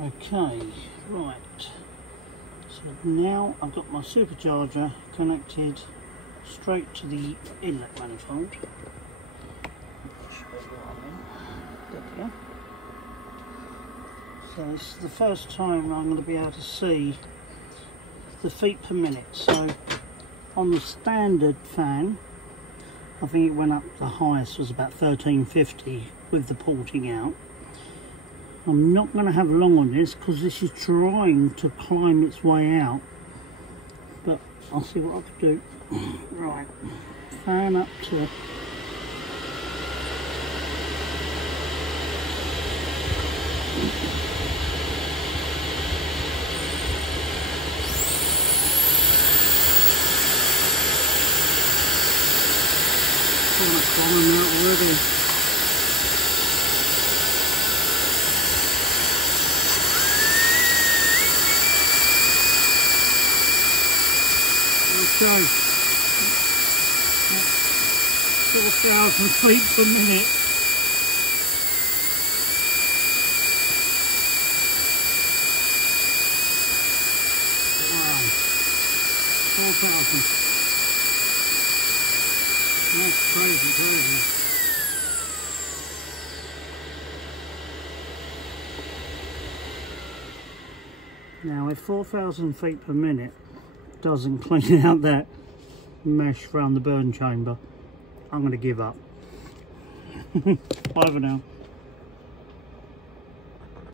Okay, right. So now I've got my supercharger connected straight to the inlet manifold. There. So this is the first time I'm going to be able to see the feet per minute. So on the standard fan, I think it went up, the highest was about 1350 with the porting out. I'm not going to have long on this because this is trying to climb its way out, but I'll see what I can do. Right, fan up to 4,000 feet per minute. Wow, 4,000. That's crazy. Now, if 4,000 feet per minute doesn't clean out that mesh around the burn chamber, I'm going to give up. Bye for now.